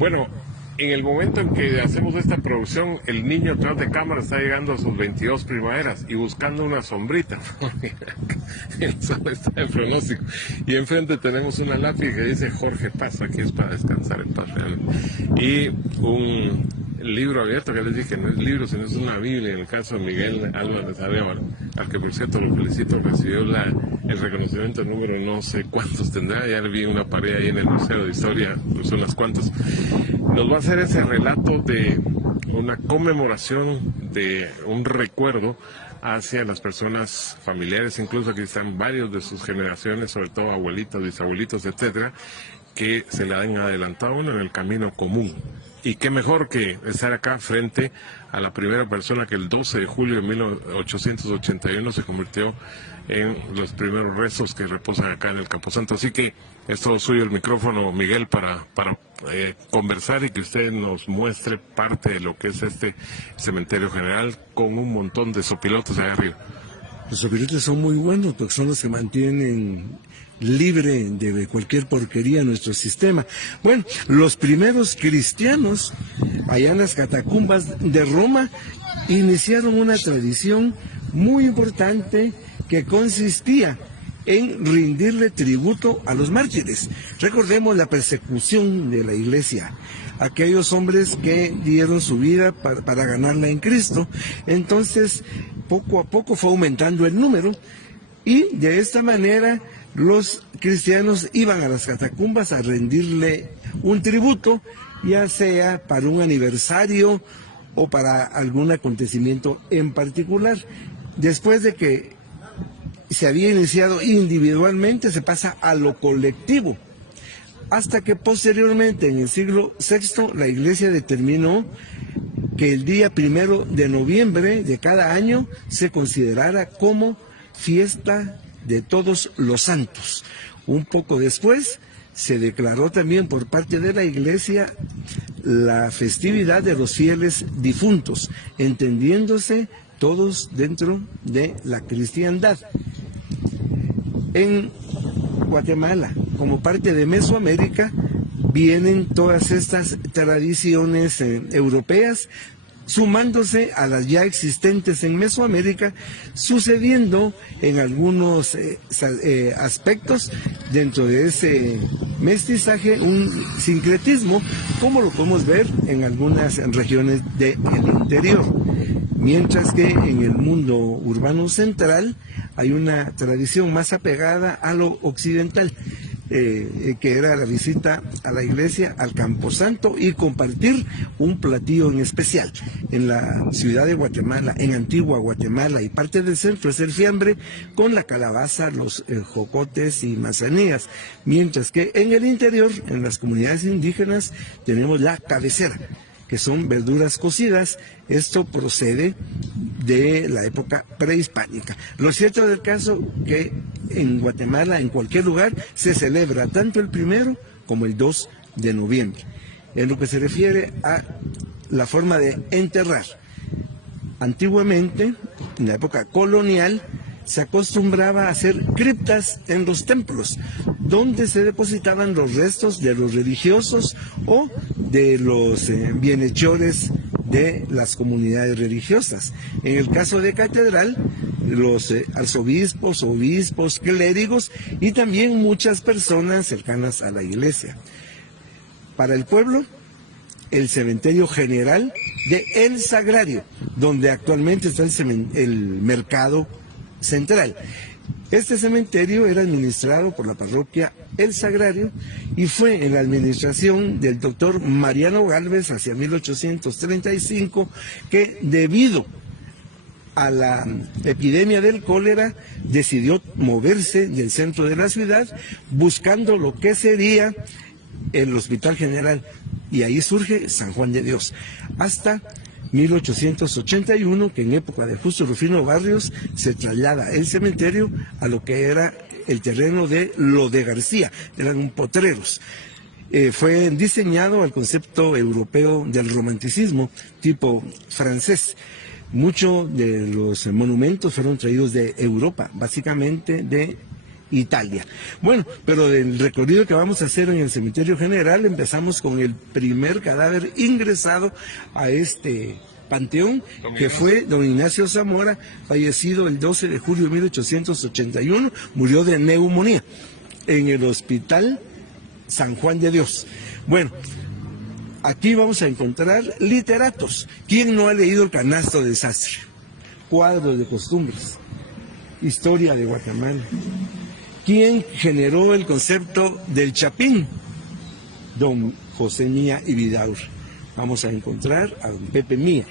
Bueno, en el momento en que hacemos esta producción, el niño atrás de cámara está llegando a sus 22 primaveras y buscando una sombrita. El sol está en pronóstico. Y enfrente tenemos una lápiz que dice Jorge Paz, aquí es para descansar en paz. Y un libro abierto que les dije, no es libro, sino es una Biblia, en el caso de Miguel Álvarez Arevalo, al que por cierto lo felicito, recibió el reconocimiento número no sé cuántos tendrá, ya le vi una pared ahí en el Museo de Historia, pues unas cuantas. Nos va a hacer ese relato de una conmemoración, de un recuerdo hacia las personas familiares, incluso aquí están varios de sus generaciones, sobre todo abuelitos, bisabuelitos, etcétera, que se le han adelantado uno en el camino común. Y qué mejor que estar acá frente a la primera persona que el 12 de julio de 1881 se convirtió en los primeros restos que reposan acá en el Camposanto. Así que es todo suyo el micrófono, Miguel, para conversar y que usted nos muestre parte de lo que es este cementerio general con un montón de sopilotes allá arriba. Los sopilotes son muy buenos porque son los que mantienen libre de cualquier porquería nuestro sistema. Bueno, los primeros cristianos allá en las catacumbas de Roma iniciaron una tradición muy importante que consistía en rendirle tributo a los mártires. Recordemos la persecución de la iglesia, aquellos hombres que dieron su vida para ganarla en Cristo. Entonces, poco a poco fue aumentando el número y de esta manera los cristianos iban a las catacumbas a rendirle un tributo, ya sea para un aniversario o para algún acontecimiento en particular. Después de que se había iniciado individualmente, se pasa a lo colectivo, hasta que posteriormente, en el siglo VI, la Iglesia determinó que el día 1 de noviembre de cada año se considerara como fiesta de todos los santos. Un poco después se declaró también por parte de la Iglesia la festividad de los fieles difuntos, entendiéndose todos dentro de la cristiandad. En Guatemala, como parte de Mesoamérica, vienen todas estas tradiciones europeas, sumándose a las ya existentes en Mesoamérica, sucediendo en algunos aspectos dentro de ese mestizaje un sincretismo, como lo podemos ver en algunas regiones del interior. Mientras que en el mundo urbano central hay una tradición más apegada a lo occidental, que era la visita a la iglesia, al Camposanto y compartir un platillo en especial. En la ciudad de Guatemala, en Antigua Guatemala y parte del centro es el fiambre con la calabaza, los jocotes y manzanillas, mientras que en el interior, en las comunidades indígenas, tenemos la cabecera, que son verduras cocidas. Esto procede de la época prehispánica. Lo cierto del caso que en Guatemala, en cualquier lugar, se celebra tanto el 1 como el 2 de noviembre. En lo que se refiere a la forma de enterrar, antiguamente, en la época colonial, se acostumbraba a hacer criptas en los templos, donde se depositaban los restos de los religiosos o de los bienhechores de las comunidades religiosas. En el caso de catedral, los arzobispos, obispos, clérigos y también muchas personas cercanas a la iglesia. Para el pueblo, el cementerio general de El Sagrario, donde actualmente está el mercado central. Este cementerio era administrado por la parroquia El Sagrario y fue en la administración del doctor Mariano Gálvez hacia 1835 que, debido a la epidemia del cólera, decidió moverse del centro de la ciudad buscando lo que sería el Hospital General, y ahí surge San Juan de Dios, hasta 1881, que en época de Justo Rufino Barrios se traslada el cementerio a lo que era el terreno de Lo de García, eran potreros. Fue diseñado al concepto europeo del romanticismo, tipo francés. Muchos de los monumentos fueron traídos de Europa, básicamente de Italia. Bueno, pero del recorrido que vamos a hacer en el cementerio general, empezamos con el primer cadáver ingresado a este panteón, que fue don Ignacio Zamora, fallecido el 12 de julio de 1881, murió de neumonía en el Hospital San Juan de Dios. Bueno, aquí vamos a encontrar literatos. ¿Quién no ha leído El canasto de sastre? Cuadros de costumbres, historia de Guatemala. ¿Quién generó el concepto del chapín? Don José Mía y Vidaur. Vamos a encontrar a don Pepe Mía.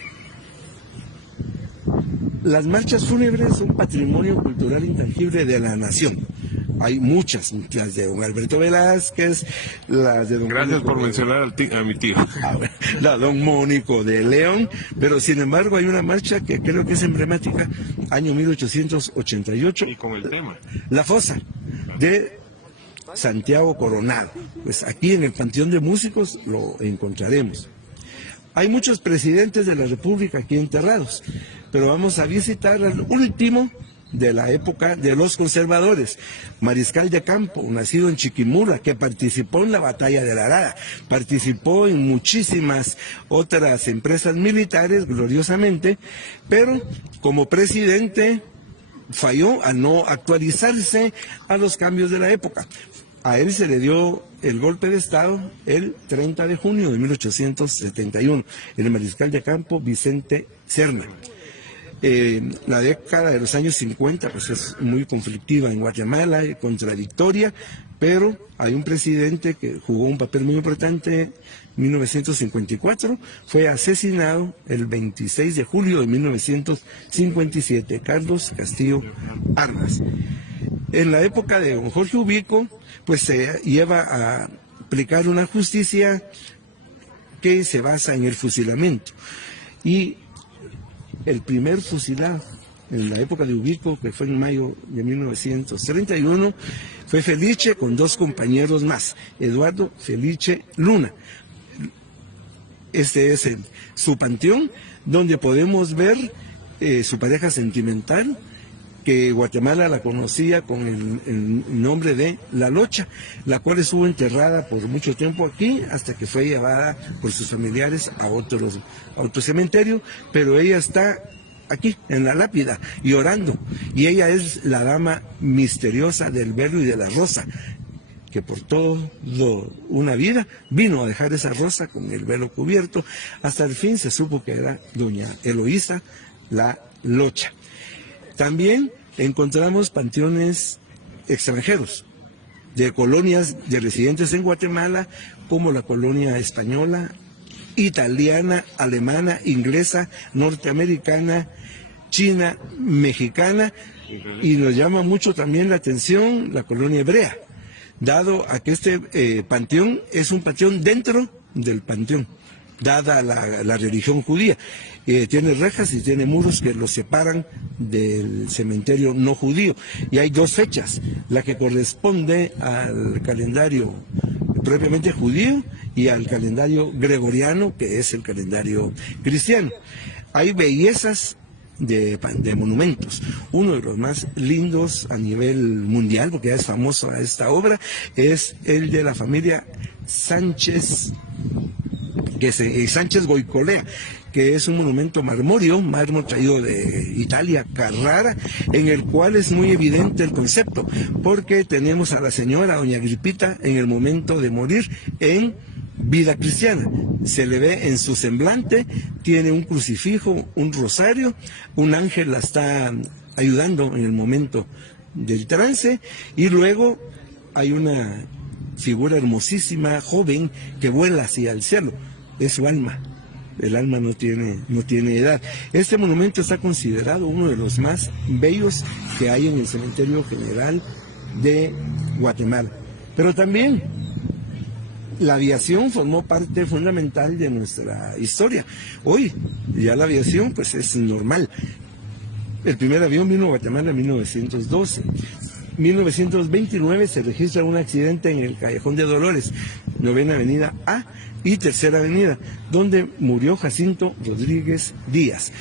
Las marchas fúnebres son patrimonio cultural intangible de la nación. Hay muchas, las de don Alberto Velázquez, las de don... Gracias por mencionar a mi tío. La don Mónico de León, pero sin embargo hay una marcha que creo que es emblemática, año 1888. Y con el tema. La fosa de Santiago Coronado. Pues aquí en el Panteón de Músicos lo encontraremos. Hay muchos presidentes de la República aquí enterrados, pero vamos a visitar al último de la época de los conservadores, mariscal de campo, nacido en Chiquimula, que participó en la batalla de la Arada, participó en muchísimas otras empresas militares, gloriosamente, pero como presidente falló al no actualizarse a los cambios de la época. A él se le dio el golpe de Estado el 30 de junio de 1871, el mariscal de campo Vicente Serna. La década de los años 50 pues es muy conflictiva en Guatemala, contradictoria, pero hay un presidente que jugó un papel muy importante en 1954, fue asesinado el 26 de julio de 1957, Carlos Castillo Armas. En la época de don Jorge Ubico, pues se lleva a aplicar una justicia que se basa en el fusilamiento. Y el primer fusilado en la época de Ubico, que fue en mayo de 1931, fue Felice con dos compañeros más, Eduardo Felice Luna. Este es su panteón, donde podemos ver su pareja sentimental, que Guatemala la conocía con el nombre de La Locha, la cual estuvo enterrada por mucho tiempo aquí, hasta que fue llevada por sus familiares a otro cementerio, pero ella está aquí, en la lápida, llorando, y ella es la dama misteriosa del velo y de la rosa, que por toda una vida vino a dejar esa rosa con el velo cubierto, hasta el fin se supo que era doña Eloísa La Locha. También encontramos panteones extranjeros, de colonias de residentes en Guatemala, como la colonia española, italiana, alemana, inglesa, norteamericana, china, mexicana, y nos llama mucho también la atención la colonia hebrea, dado a que este panteón es un panteón dentro del panteón, dada la religión judía. Tiene rejas y tiene muros que los separan del cementerio no judío. Y hay dos fechas, la que corresponde al calendario propiamente judío y al calendario gregoriano, que es el calendario cristiano. Hay bellezas de monumentos. Uno de los más lindos a nivel mundial, porque ya es famoso a esta obra, es el de la familia Sánchez, Sánchez Goicolea, que es un monumento marmóreo, mármol traído de Italia, Carrara, en el cual es muy evidente el concepto, porque tenemos a la señora doña Agripita en el momento de morir en vida cristiana. Se le ve en su semblante, tiene un crucifijo, un rosario, un ángel la está ayudando en el momento del trance, y luego hay una figura hermosísima, joven, que vuela hacia el cielo. Es su alma. El alma no tiene edad. Este monumento está considerado uno de los más bellos que hay en el Cementerio General de Guatemala. Pero también la aviación formó parte fundamental de nuestra historia. Hoy ya la aviación pues es normal. El primer avión vino a Guatemala en 1912. 1929 se registra un accidente en el Callejón de Dolores, 9ª Avenida A y 3ª Avenida, donde murió Jacinto Rodríguez Díaz.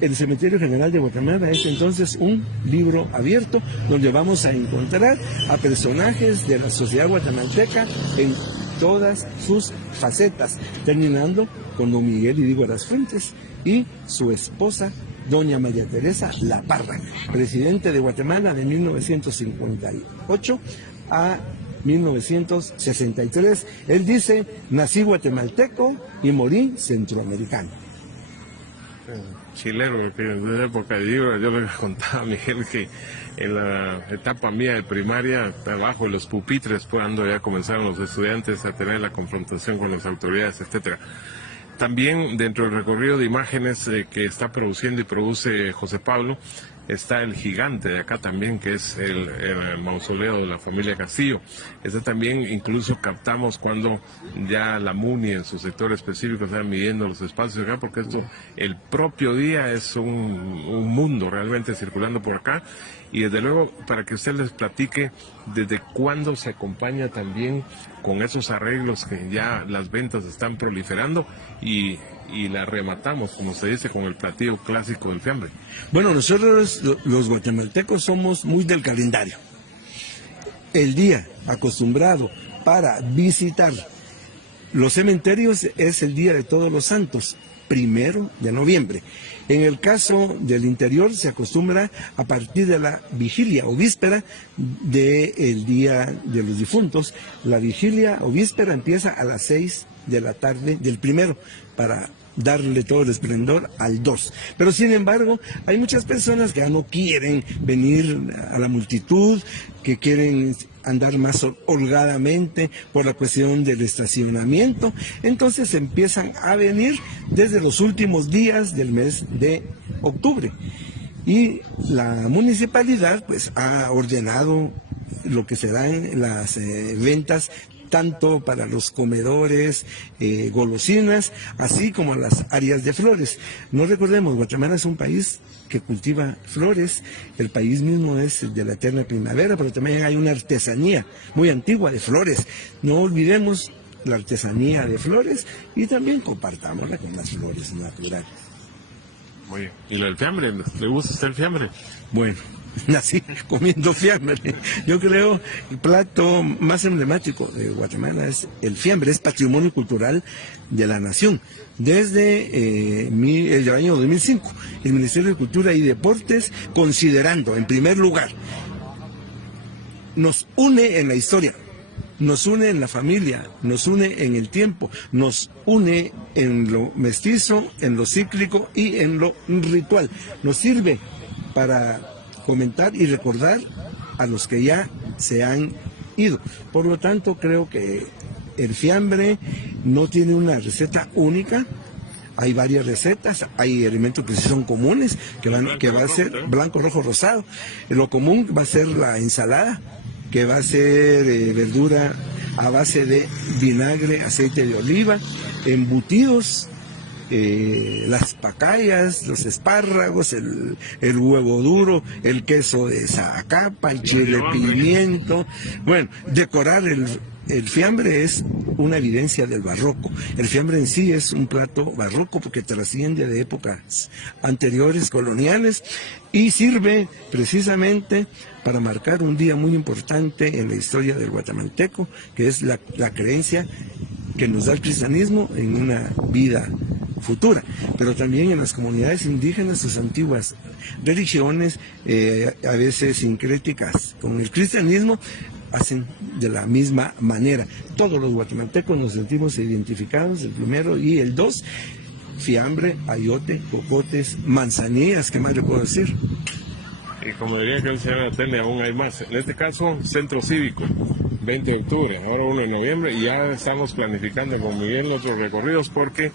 El Cementerio General de Guatemala es entonces un libro abierto donde vamos a encontrar a personajes de la sociedad guatemalteca en todas sus facetas, terminando con don Miguel Idígoras Fuentes y su esposa, doña María Teresa La Parra, presidente de Guatemala de 1958 a 1963. Él dice: nací guatemalteco y morí centroamericano. Chileno, que en esa época yo le contaba a Miguel que en la etapa mía de primaria, abajo de los pupitres, cuando ya comenzaron los estudiantes a tener la confrontación con las autoridades, etcétera. También dentro del recorrido de imágenes que está produciendo y produce José Pablo, está el gigante de acá también, que es el mausoleo de la familia Castillo. Este también incluso captamos cuando ya la MUNI en su sector específico está midiendo los espacios acá, porque esto el propio día es un mundo realmente circulando por acá. Y desde luego, para que usted les platique desde cuándo se acompaña también con esos arreglos que ya las ventas están proliferando y la rematamos, como se dice, con el platillo clásico del fiambre. Bueno, nosotros los guatemaltecos somos muy del calendario. El día acostumbrado para visitar los cementerios es el Día de Todos los Santos, 1 de noviembre. En el caso del interior se acostumbra a partir de la vigilia o víspera del Día de los Difuntos. La vigilia o víspera empieza a las 6 de la tarde del 1 para darle todo el esplendor al 2. Pero sin embargo, hay muchas personas que ya no quieren venir a la multitud, que quieren andar más holgadamente por la cuestión del estacionamiento. Entonces empiezan a venir desde los últimos días del mes de octubre. Y la municipalidad pues ha ordenado lo que serán las ventas tanto para los comedores, golosinas, así como las áreas de flores. No recordemos, Guatemala es un país que cultiva flores, el país mismo es de la eterna primavera, pero también hay una artesanía muy antigua de flores. No olvidemos la artesanía de flores y también compartámosla con las flores naturales. Muy bien. ¿Y lo del fiambre? ¿Le gusta usted el fiambre? Bueno, nací comiendo fiambre. Yo creo que el plato más emblemático de Guatemala es el fiambre, es patrimonio cultural de la nación. Desde el año 2005, el Ministerio de Cultura y Deportes, considerando, en primer lugar, nos une en la historia, nos une en la familia, nos une en el tiempo, nos une en lo mestizo, en lo cíclico y en lo ritual. Nos sirve para comentar y recordar a los que ya se han ido. Por lo tanto, creo que el fiambre no tiene una receta única. Hay varias recetas, hay elementos que sí son comunes, que va a ser blanco, rojo, rosado. Lo común va a ser la ensalada, que va a ser verdura a base de vinagre, aceite de oliva, embutidos, las pacayas, los espárragos, el huevo duro, el queso de Zacapa, el chile pimiento. Bueno, decorar el fiambre es una evidencia del barroco. El fiambre en sí es un plato barroco porque trasciende de épocas anteriores, coloniales, y sirve precisamente para marcar un día muy importante en la historia del guatemalteco, que es la creencia que nos da el cristianismo en una vida futura, pero también en las comunidades indígenas, sus antiguas religiones, a veces sincréticas con el cristianismo, hacen de la misma manera. Todos los guatemaltecos nos sentimos identificados, el 1 y el 2, fiambre, ayote, cocotes, manzanillas, ¿qué más le puedo decir? Y como diría que el señor Atene, aún hay más. En este caso, Centro Cívico, 20 de octubre, ahora 1 de noviembre, y ya estamos planificando con Miguel otros recorridos porque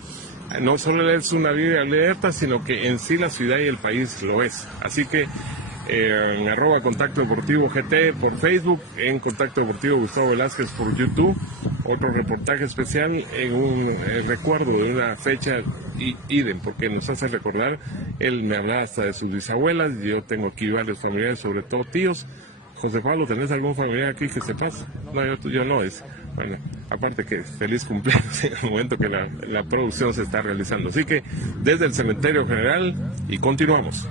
no solo es una vida alerta, sino que en sí la ciudad y el país lo es. Así que en @Contacto Deportivo GT por Facebook, en Contacto Deportivo Gustavo Velázquez por YouTube, otro reportaje especial en un recuerdo de una fecha idem, porque nos hace recordar, él me hablaba hasta de sus bisabuelas, yo tengo aquí varios familiares, sobre todo tíos, José Pablo, ¿tenés algún familiar aquí que sepas? No, yo no, es. Bueno, aparte que feliz cumpleaños en el momento que la producción se está realizando. Así que desde el Cementerio General y continuamos.